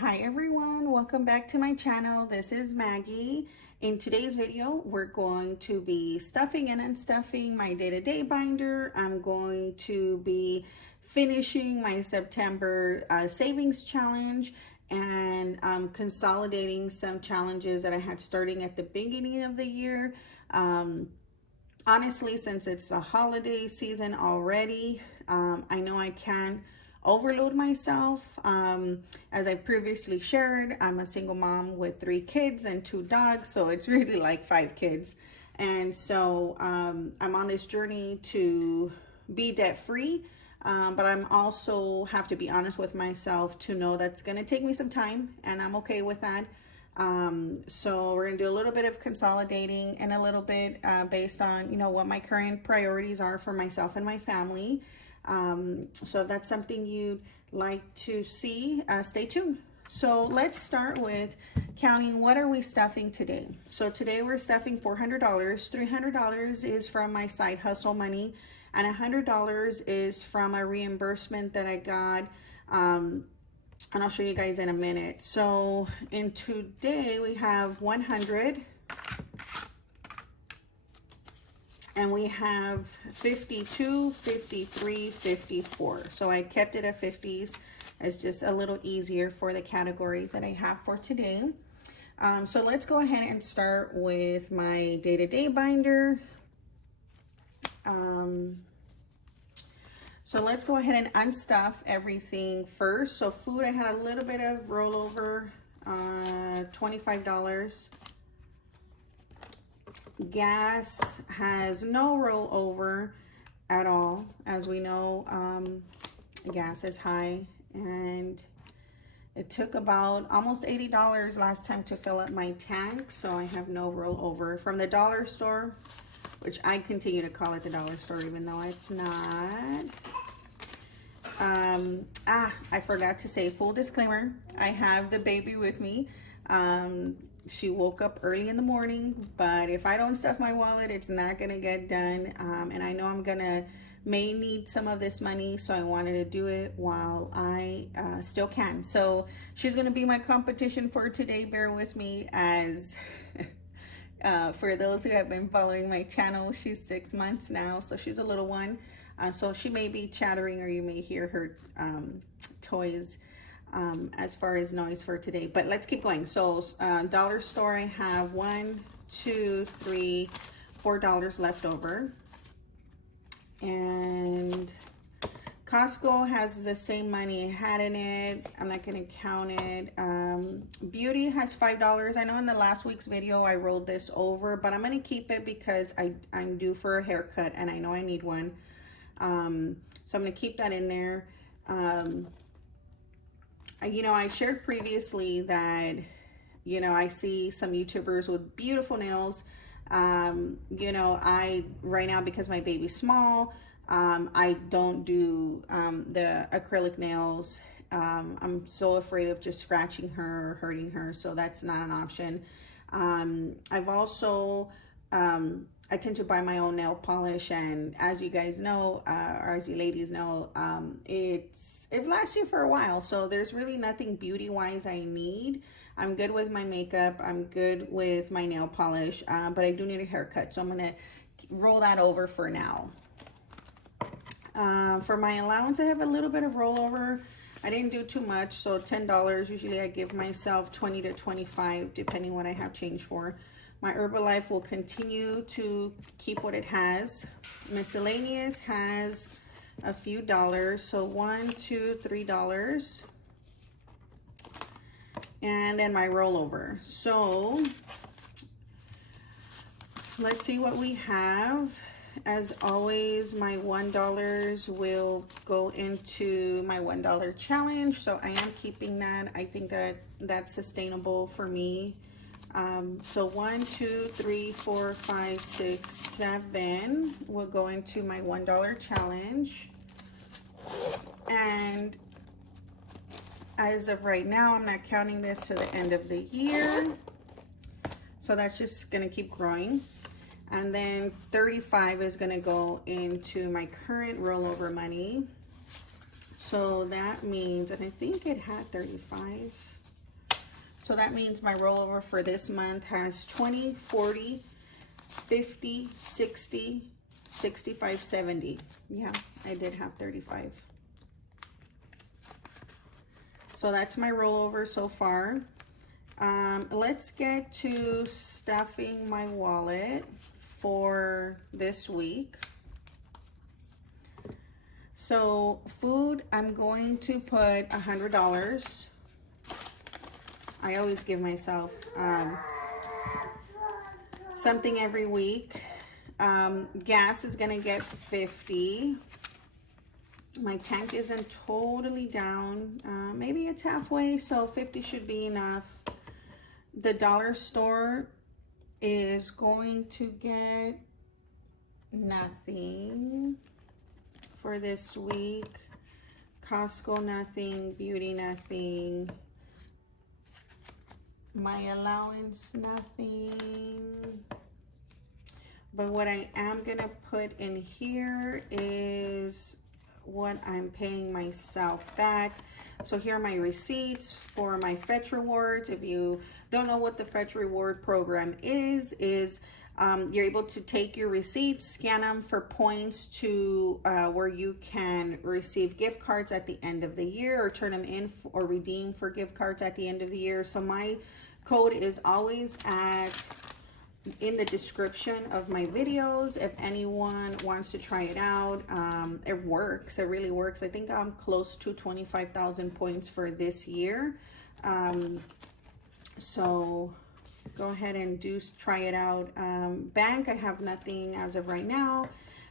Hi everyone, welcome back to my channel. This is Maggie. In today's video, we're going to be stuffing and unstuffing my day-to-day binder. I'm going to be finishing my September savings challenge and consolidating some challenges that I had starting at the beginning of the year. Honestly, since it's the holiday season already, I know I can overload myself. As I previously shared, I'm a single mom with 3 kids and 2 dogs, so it's really like 5 kids. And so I'm on this journey to be debt free, but I'm also have to be honest with myself to know that's going to take me some time, and I'm okay with that. So we're gonna do a little bit of consolidating and a little bit based on what my current priorities are for myself and my family. So if that's something you'd like to see, stay tuned. So let's start with counting what are we stuffing today. So today we're stuffing $400. $300 is from my side hustle money, and $100 is from a reimbursement that I got, and I'll show you guys in a minute. So in today we have 100, and we have 52, 53, 54. So I kept it at 50s. It's just a little easier for the categories that I have for today. So let's go ahead and start with my day-to-day binder. So let's go ahead and unstuff everything first. So food, I had a little bit of rollover, $25. Gas has no rollover at all. As we know, gas is high, and it took about almost $80 last time to fill up my tank, so I have no rollover. From the dollar store, which I continue to call it the dollar store even though it's not. I forgot to say, full disclaimer, I have the baby with me. She woke up early in the morning, but if I don't stuff my wallet, it's not gonna get done. And I know may need some of this money, so I wanted to do it while I still can. So she's gonna be my competition for today. Bear with me as for those who have been following my channel, she's 6 months now, so she's a little one. So she may be chattering, or you may hear her toys as far as noise for today. But let's keep going. So dollar store, I have $1, $2, $3, $4 left over. And Costco has the same money I had in it. I'm not going to count it. Beauty has $5. I know in the last week's video I rolled this over, but I'm going to keep it because I'm due for a haircut and I know I need one. So I'm going to keep that in there. I shared previously that, I see some YouTubers with beautiful nails. I right now, because my baby's small, I don't do the acrylic nails. I'm so afraid of just scratching her or hurting her, so that's not an option. I've also I tend to buy my own nail polish, and as you guys know, or as you ladies know, it lasts you for a while, so there's really nothing beauty wise I need. I'm good with my makeup, I'm good with my nail polish, but I do need a haircut, so I'm gonna roll that over for now. For my allowance, I have a little bit of rollover. I didn't do too much, so $10. Usually I give myself 20 to 25 depending what I have change for. My Herbalife will continue to keep what it has. Miscellaneous has a few dollars, so $1, $2, $3. And then my rollover. So let's see what we have. As always, my $1 will go into my $1 challenge, so I am keeping that. I think that's sustainable for me. So 1, 2, 3, 4, 5, 6, 7 will go into my $1 challenge. And as of right now, I'm not counting this to the end of the year, so that's just gonna keep growing. And then 35 is gonna go into my current rollover money. So that means, and I think it had 35. So that means my rollover for this month has 20, 40, 50, 60, 65, 70. Yeah, I did have 35. So that's my rollover so far. Let's get to stuffing my wallet for this week. So food, I'm going to put $100. I always give myself something every week. Gas is gonna get 50. My tank isn't totally down. Maybe it's halfway, so 50 should be enough. The dollar store is going to get nothing for this week. Costco, nothing. Beauty, nothing. My allowance, nothing. But what I am gonna put in here is what I'm paying myself back. So here are my receipts for my Fetch Rewards. If you don't know what the Fetch Reward program is you're able to take your receipts, scan them for points to where you can receive gift cards at the end of the year, or turn them in or redeem for gift cards at the end of the year. So my code is always in the description of my videos. If anyone wants to try it out, it works. It really works. I think I'm close to 25,000 points for this year. So go ahead and try it out. Bank, I have nothing as of right now.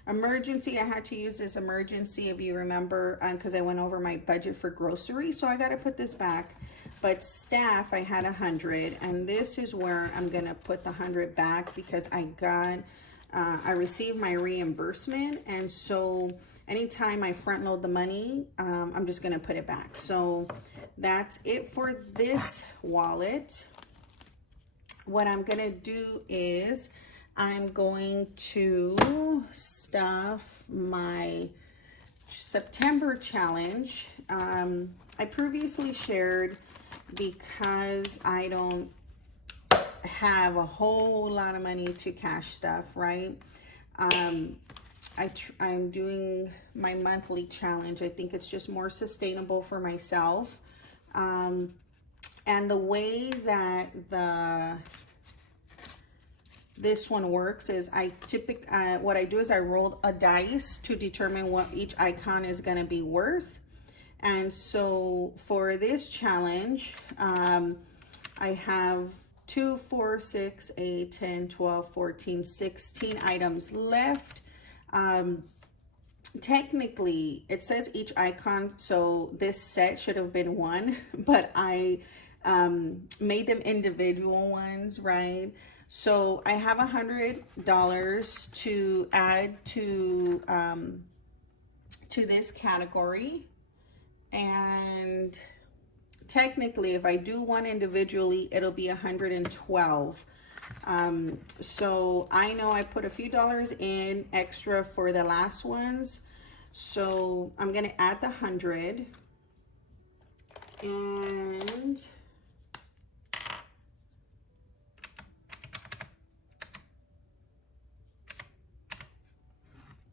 Emergency, I had to use this emergency, if you remember, because I went over my budget for groceries, so I got to put this back. But staff, I had 100, and this is where I'm gonna put the 100 back, because I received my reimbursement, and so anytime I front load the money, I'm just gonna put it back. So that's it for this wallet. What I'm gonna do is I'm going to stuff my September challenge. I previously shared, because I don't have a whole lot of money to cash stuff, right? I'm doing my monthly challenge. I think it's just more sustainable for myself. And the way that this one works is what I do is I roll a dice to determine what each icon is going to be worth. And so for this challenge, I have 2, 4, 6, 8, 10, 12, 14, 16 items left. Technically, it says each icon, so this set should have been 1, but I made them individual ones, right? So I have $100 to add to this category. And technically, if I do one individually, it'll be 112. So I know I put a few dollars in extra for the last ones. So I'm going to add the 100. And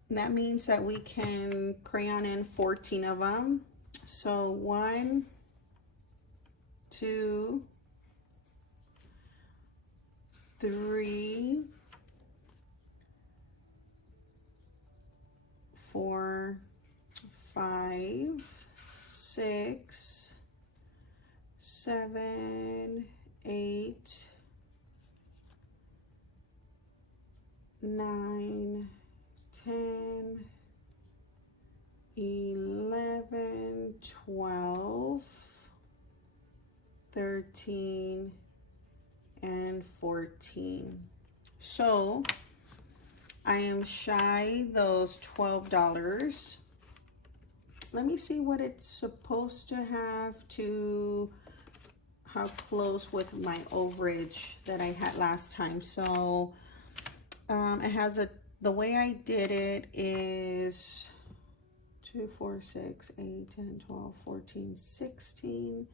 that means that we can crayon in 14 of them. So 1, 2, 3, 4, 5, 6, 7, 8, 9, 10, 11, 12, 13, and 14. So I am shy those $12. Let me see what it's supposed to have to, how close with my overage that I had last time. So it has the way I did it is 2, 4, 6, 8, 10, 12, 14, 16,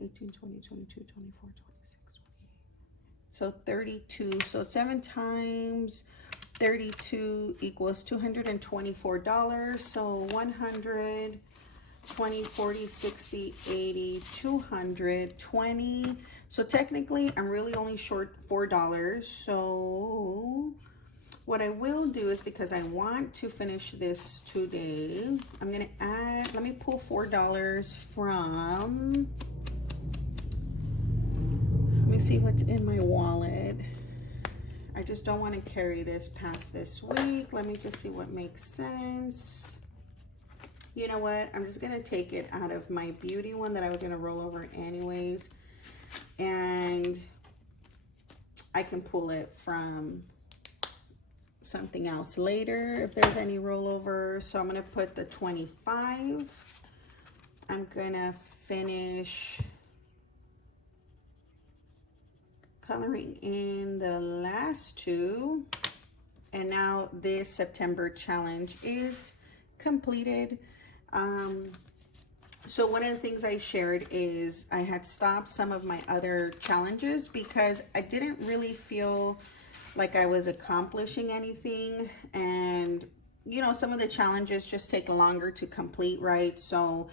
18, 20, 22, 24, 26, 28. So 32. So 7 times 32 equals $224. So 100, 20, 40, 60, 80, 220. So technically I'm really only short $4. So what I will do is, because I want to finish this today, I'm gonna add, let me pull $4 from, let me see what's in my wallet. I just don't want to carry this past this week. Let me just see what makes sense. You know what? I'm just going to take it out of my beauty one that I was going to roll over anyways. And I can pull it from something else later if there's any rollover. So I'm going to put the 25. I'm going to finish coloring in the last two, and now this September challenge is completed. So one of the things I shared is I had stopped some of my other challenges because I didn't really feel like I was accomplishing anything, and you know, some of the challenges just take longer to complete, right? So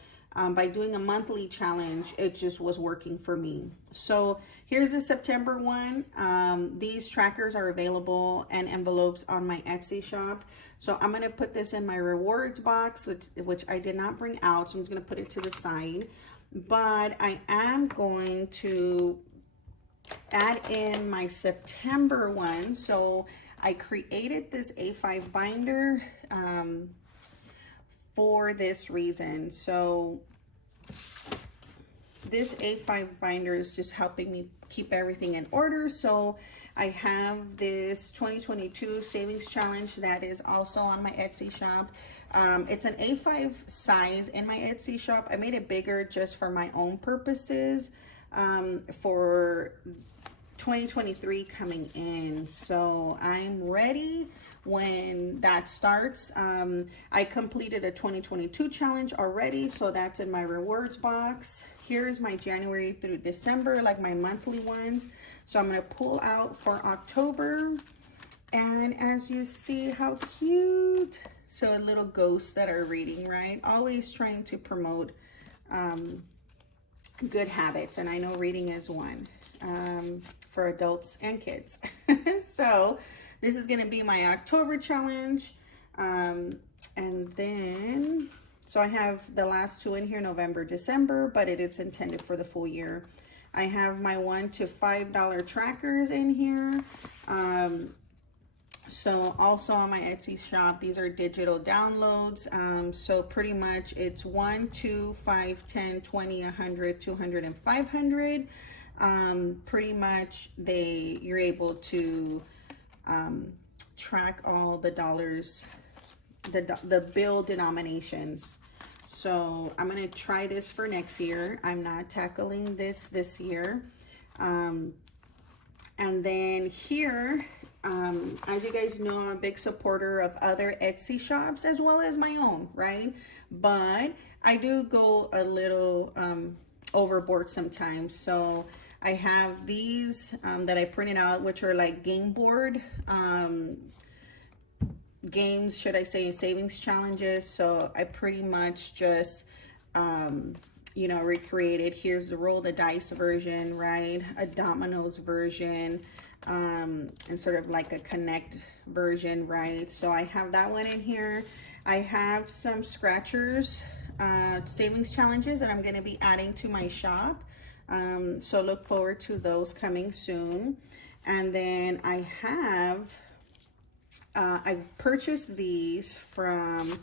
by doing a monthly challenge, it just was working for me. So here's a September one. These trackers are available and envelopes on my Etsy shop. So I'm going to put this in my rewards box, which I did not bring out. So I'm just going to put it to the side. But I am going to add in my September one. So I created this A5 binder for this reason. So this A5 binder is just helping me keep everything in order. So I have this 2022 savings challenge that is also on my Etsy shop. It's an A5 size in my Etsy shop. I made it bigger just for my own purposes for 2023 coming in. So I'm ready when that starts. I completed a 2022 challenge already, so that's in my rewards box. Here's my January through December, like my monthly ones. So I'm going to pull out for October, and as you see, how cute. So little ghosts that are reading, right? Always trying to promote good habits, and I know reading is one for adults and kids. So this is going to be my October challenge. And then, so I have the last two in here, November, December, but it's intended for the full year. I have my $1 to $5 trackers in here. So also on my Etsy shop, these are digital downloads. So pretty much it's 1, 2, 5, 10, 20, 100, 200, and 500. Pretty much you're able to track all the dollars, the bill denominations. So I'm going to try this for next year. I'm not tackling this year. And then here, as you guys know, I'm a big supporter of other Etsy shops as well as my own, right? But I do go a little overboard sometimes. So I have these that I printed out, which are like game board games, should I say, savings challenges. So I pretty much just you know, recreated. Here's the roll the dice version, right? A dominoes version, and sort of like a connect version, right? So I have that one in here. I have some scratchers savings challenges that I'm going to be adding to my shop. So look forward to those coming soon. And then I have I purchased these from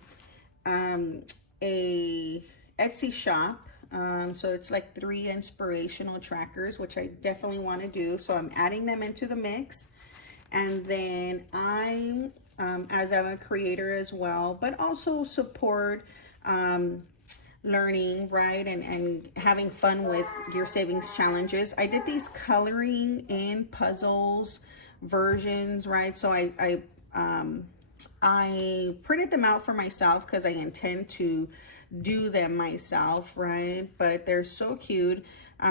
a Etsy shop. So it's like 3 inspirational trackers, which I definitely want to do. So I'm adding them into the mix. And then I, as I'm a creator as well, but also support learning, right? And having fun with your savings challenges. I did these coloring in puzzles versions, right? So I printed them out for myself because I intend to do them myself, right? But they're so cute.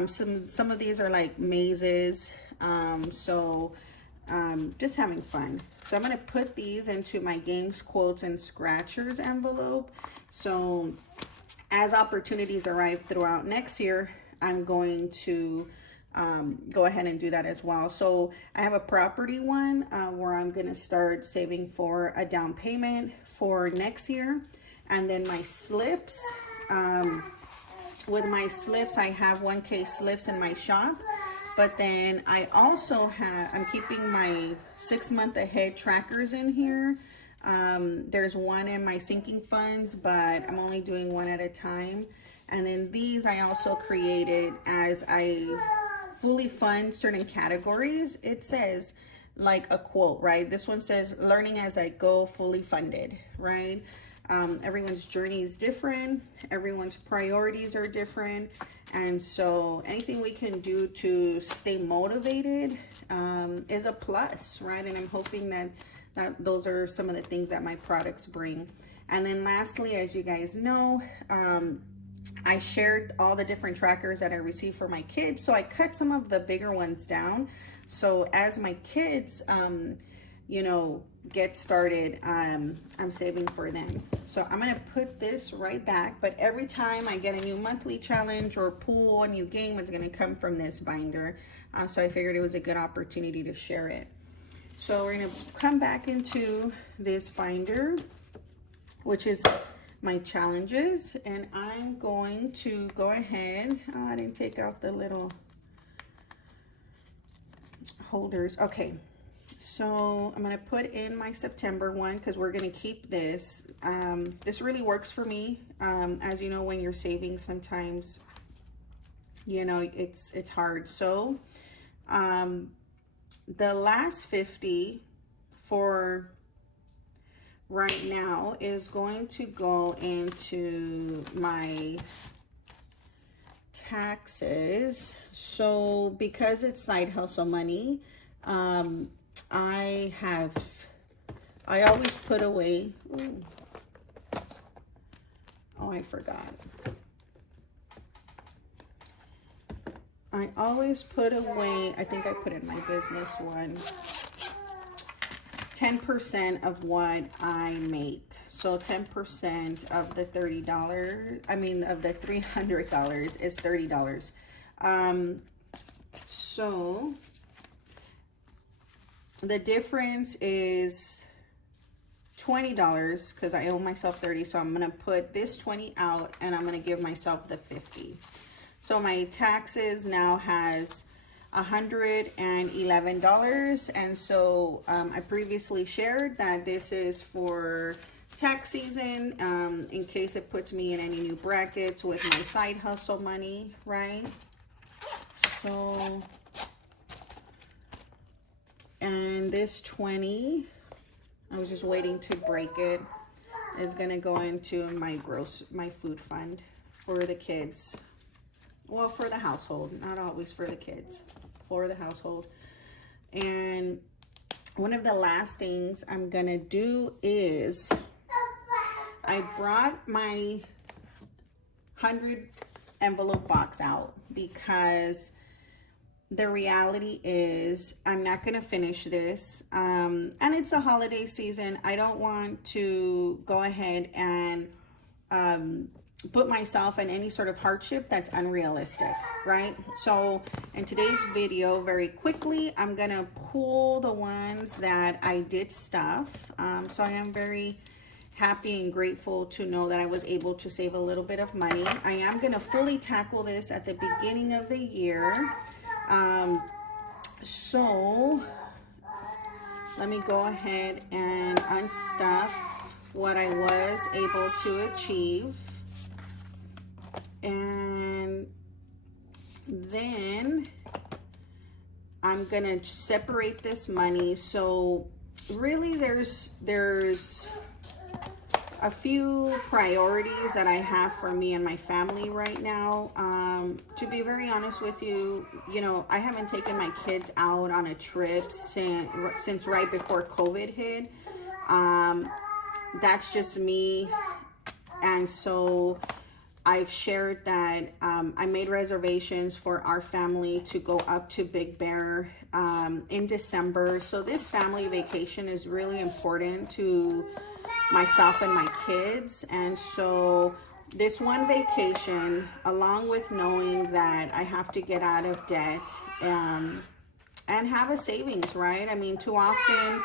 Some of these are like mazes. Just having fun. So I'm going to put these into my games, quotes, and scratchers envelope. So as opportunities arrive throughout next year, I'm going to go ahead and do that as well. So I have a property one where I'm going to start saving for a down payment for next year. And then my slips, with my slips, I have 1K slips in my shop. But then I also I'm keeping my 6 month ahead trackers in here. There's one in my sinking funds, but I'm only doing one at a time. And then these I also created as I fully fund certain categories. It says like a quote, right? This one says learning as I go, fully funded, right? Everyone's journey is different. Everyone's priorities are different. And so anything we can do to stay motivated is a plus, right? And I'm hoping that those are some of the things that my products bring. And then lastly, as you guys know, I shared all the different trackers that I received for my kids. So I cut some of the bigger ones down. So as my kids, you know, get started, I'm saving for them. So I'm going to put this right back, but every time I get a new monthly challenge or pool, a new game, it's going to come from this binder. So I figured it was a good opportunity to share it. So we're going to come back into this binder, which is my challenges, and I'm going to go ahead. Oh, I didn't take out the little holders. Okay. So I'm going to put in my September one because we're going to keep this. This really works for me. As you know, when you're saving, sometimes, you know, it's hard. So the last 50 for right now is going to go into my taxes. So because it's side hustle money, I always put away, oh, I forgot. I always put away, I think I put in my business one, 10% of what I make. So 10% of the $30, I mean, of the $300 is $30. So the difference is $20 because I owe myself 30. So I'm going to put this 20 out and I'm going to give myself the 50. So my taxes now has $111. And so I previously shared that this is for tax season, in case it puts me in any new brackets with my side hustle money, right? So, and this 20, I was just waiting to break it, is gonna go into my food fund for the kids. Well, for the household, not always for the kids, for the household. And one of the last things I'm gonna do is I brought my 100 envelope box out because the reality is I'm not going to finish this. And it's a holiday season. I don't want to go ahead and put myself in any sort of hardship that's unrealistic, right? So in today's video, very quickly, I'm going to pull the ones that I did stuff. So I am very happy and grateful to know that I was able to save a little bit of money. I am going to fully tackle this at the beginning of the year. So let me go ahead and unstuff what I was able to achieve. And then I'm going to separate this money. So really there's a few priorities that I have for me and my family right now. To be very honest with you, you know, I haven't taken my kids out on a trip since right before COVID hit. That's just me. And so I've shared that I made reservations for our family to go up to Big Bear in December. So this family vacation is really important to myself and my kids. And so this one vacation, along with knowing that I have to get out of debt and have a savings, right? I mean, too often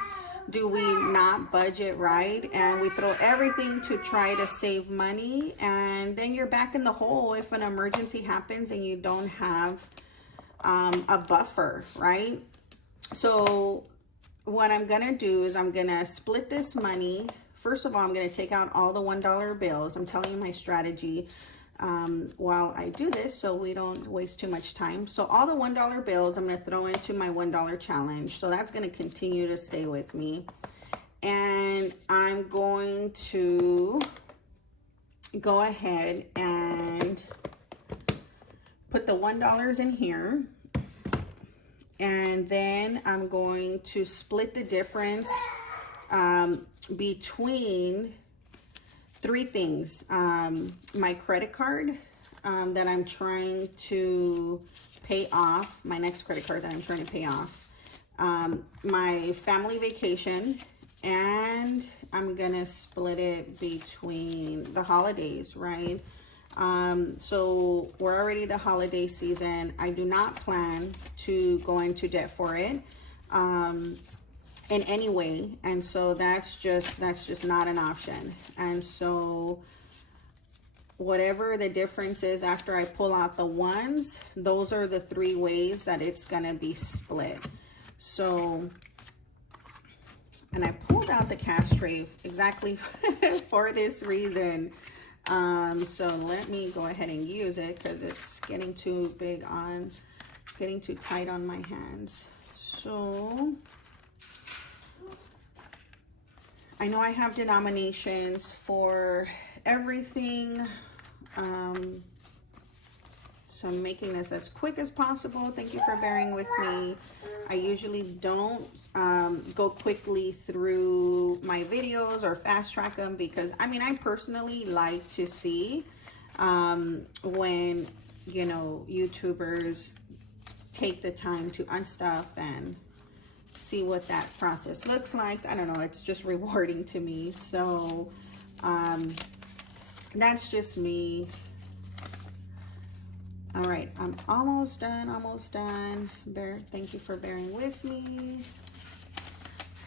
do we not budget right, and we throw everything to try to save money, and then you're back in the hole if an emergency happens and you don't have a buffer, right? So what I'm gonna do is I'm gonna split this money. First of all, I'm gonna take out all the $1 bills. I'm telling you my strategy while I do this so we don't waste too much time. So all the $1 bills I'm going to throw into my $1 challenge. So that's going to continue to stay with me. And I'm going to go ahead and put the $1 in here. And then I'm going to split the difference between three things. My credit card that I'm trying to pay off, my next credit card that I'm trying to pay off, my family vacation, and I'm gonna split it between the holidays, right? So we're already the holiday season. I do not plan to go into debt for it in any way, and so that's just not an option. And so whatever the difference is after I pull out the ones, those are the three ways that it's gonna be split. So, and I pulled out the cash tray exactly for this reason. So let me go ahead and use it because it's getting too big on, it's getting too tight on my hands. So I know I have denominations for everything. So I'm making this as quick as possible. Thank you for bearing with me. I usually don't go quickly through my videos or fast track them because, I mean, I personally like to see when, you know, YouTubers take the time to unstuff and see what that process looks like. I don't know, it's just rewarding to me. So that's just me. All right, I'm almost done. Thank you for bearing with me.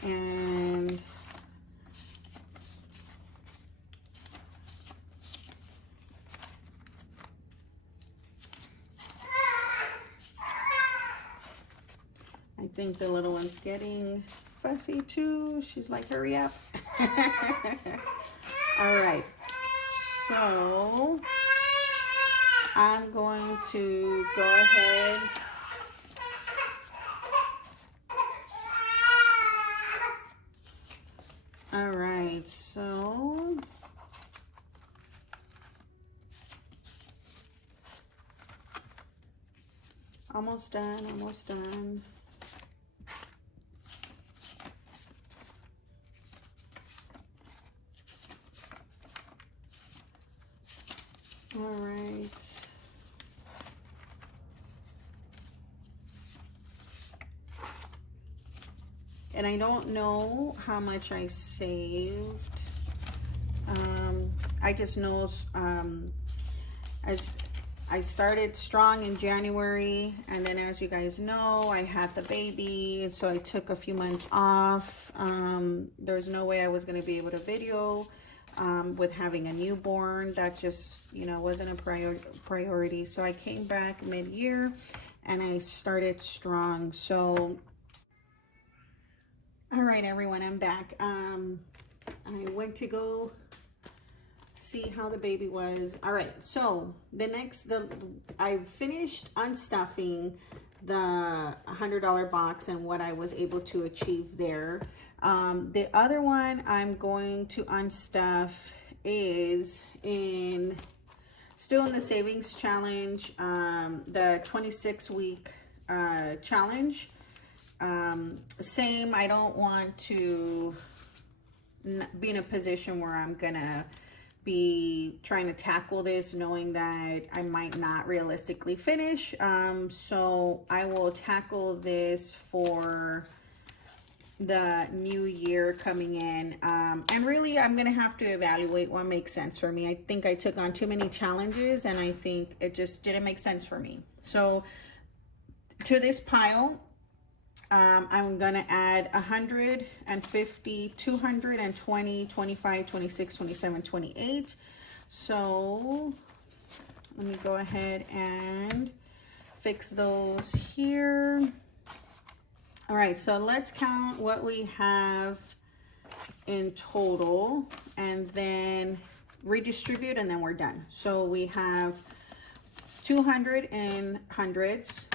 And I think the little one's getting fussy too. She's like, hurry up. All right, so I'm going to go ahead all right, so almost done. All right. And I don't know how much I saved. I just know as I started strong in January, and then as you guys know, I had the baby, and so I took a few months off. There's no way I was going to be able to video with having a newborn. That just, you know, wasn't a priority. So I came back mid-year and I started strong. So all right, everyone, I'm back. I went to go see how the baby was. All right, so I finished unstuffing the $100 box and what I was able to achieve there. The other one I'm going to unstuff is still in the savings challenge, the 26-week challenge. Same, I don't want to be in a position where I'm gonna be trying to tackle this knowing that I might not realistically finish. So I will tackle this for the new year coming in. And really, I'm gonna have to evaluate what makes sense for me. I think I took on too many challenges and I think it just didn't make sense for me. So to this pile, I'm gonna add 150, 220, 25, 26, 27, 28. So let me go ahead and fix those here. All right, so let's count what we have in total and then redistribute, and then we're done. So we have 200 in hundreds,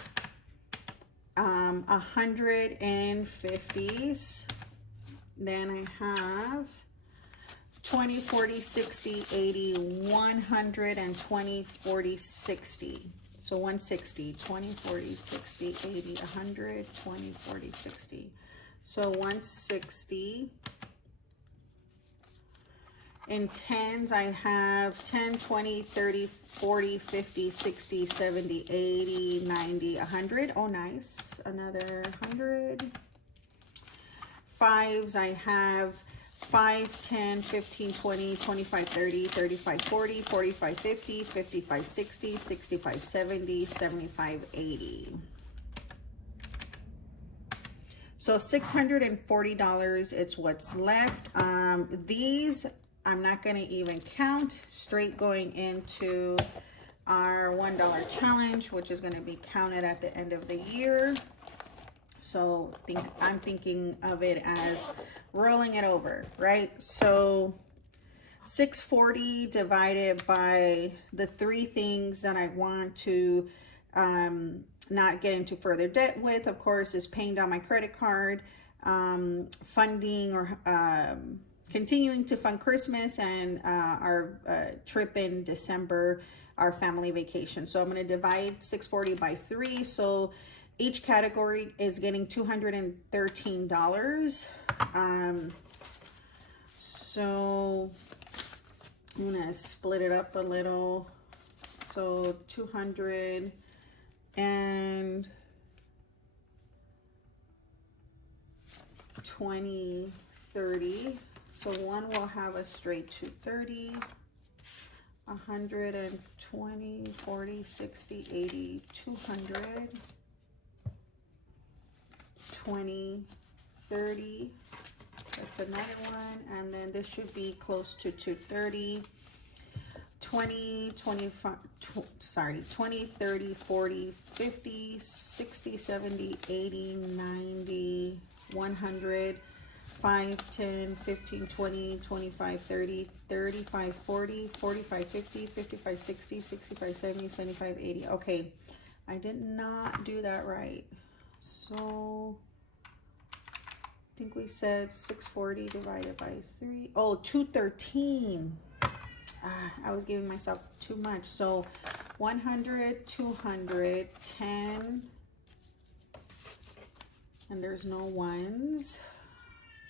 100 in 50s, then I have 20, 40, 60, 80, 100, and 20, 40, 60. So 160, 20, 40, 60, 80, 100, 20, 40, 60. So 160. In tens, I have 10, 20, 30, 40, 50, 60, 70, 80, 90, 100. Oh, nice. Another 100. Fives, I have 5, 10, 15, 20, 25, 30, 35, 40, 45, 50, 55, 60, 65, 70, 75, 80. So $640, it's what's left. These, I'm not going to even count, straight going into our $1 challenge, which is going to be counted at the end of the year. So I'm thinking of it as rolling it over, right? So 640 divided by the 3 things that I want to not get into further debt with, of course, is paying down my credit card, funding or continuing to fund Christmas and our trip in December, our family vacation. So I'm going to divide 640 by 3. So each category is getting $213. So I'm going to split it up a little. So 200 and 20, 30. So one will have a straight 230, 120, 40, 60, 80, 200, 20, 30. That's another one. And then this should be close to 230. 20, 25, 20, 30, 40, 50, 60, 70, 80, 90, 100, 5, 10, 15, 20, 25, 30, 35, 40, 45, 50, 55, 60, 65, 70, 75, 80. Okay, I did not do that right. So I think we said 640 divided by 3. Oh, 213. I was giving myself too much. So 100, 200, 10, and there's no ones.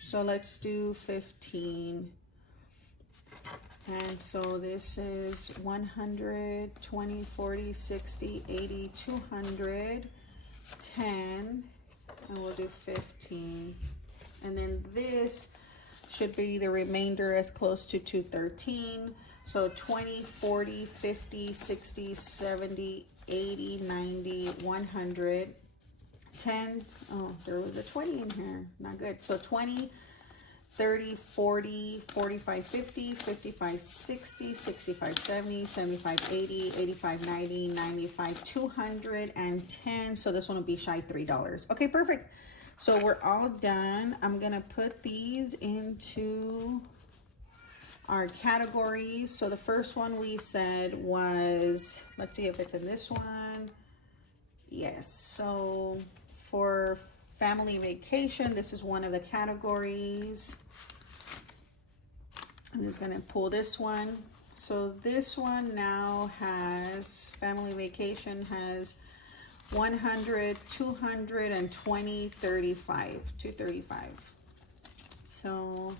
So let's do 15. And so this is 100, 20, 40, 60, 80, 200, 10, and we'll do 15. And then this should be the remainder as close to 213. So 20, 40, 50, 60, 70, 80, 90, 100, 10. Oh, there was a 20 in here. Not good. So 20, 30, 40, 45, 50, 55, 60, 65, 70, 75, 80, 85, 90, 95, 210. So this one will be shy $3. Okay, perfect. So we're all done. I'm going to put these into our categories. So the first one we said was, let's see if it's in this one. Yes. So for family vacation, this is one of the categories. I'm just going to pull this one. So this one now has, family vacation has 100, 220, 35, 235. So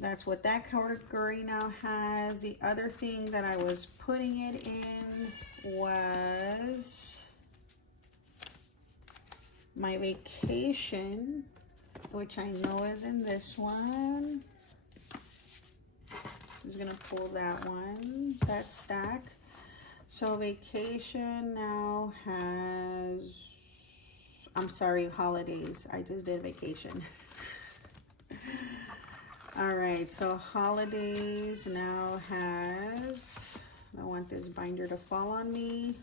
that's what that category now has. The other thing that I was putting it in was my vacation, which I know is in this one. I'm just gonna pull that one, that stack. So vacation now has, I'm sorry, holidays. I just did vacation. All right, so holidays now has, I don't want this binder to fall on me.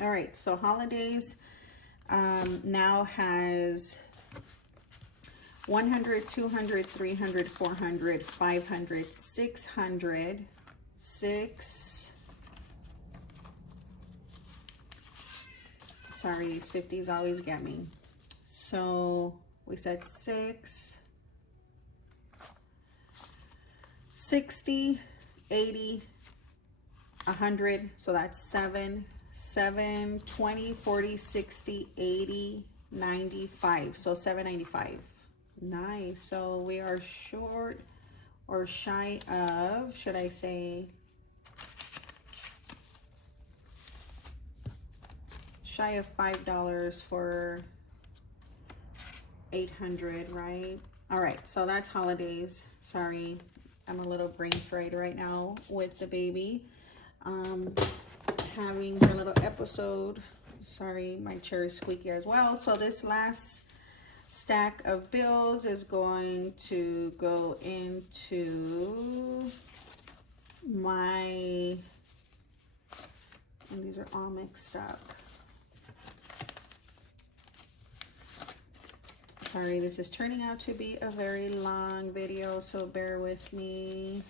All right, so holidays now has 100, 200, 300, 400, 500, 600, 6. Sorry, these 50s always get me. So we said 6, 60, 80, 100. So that's 7. 7, 20, 40, 60, 80, 95. So 795. Nice. So we are short or shy of, should I say, shy of $5 for 800, right? All right. So that's holidays. Sorry, I'm a little brain fried right now with the baby. Having her little episode. Sorry, my chair is squeaky as well. So this last stack of bills is going to go into my, and these are all mixed up. Sorry, this is turning out to be a very long video, so bear with me.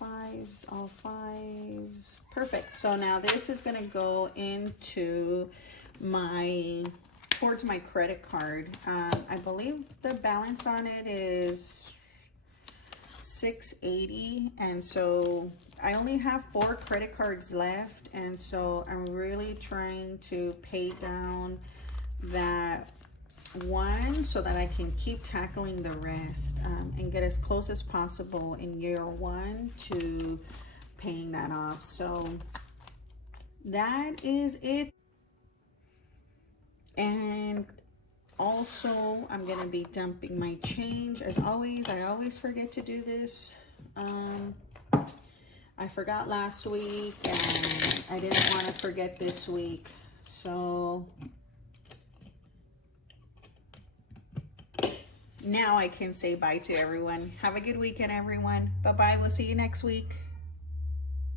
5s, all 5s. Perfect. So now this is going to go into my, towards my credit card. I believe the balance on it is $680, and so I only have 4 credit cards left, and so I'm really trying to pay down that one so that I can keep tackling the rest and get as close as possible in year 1 to paying that off. So that is it. And also I'm gonna be dumping my change as always. I always forget to do this. I forgot last week and I didn't want to forget this week, so now I can say bye to everyone. Have a good weekend, everyone. Bye-bye. We'll see you next week.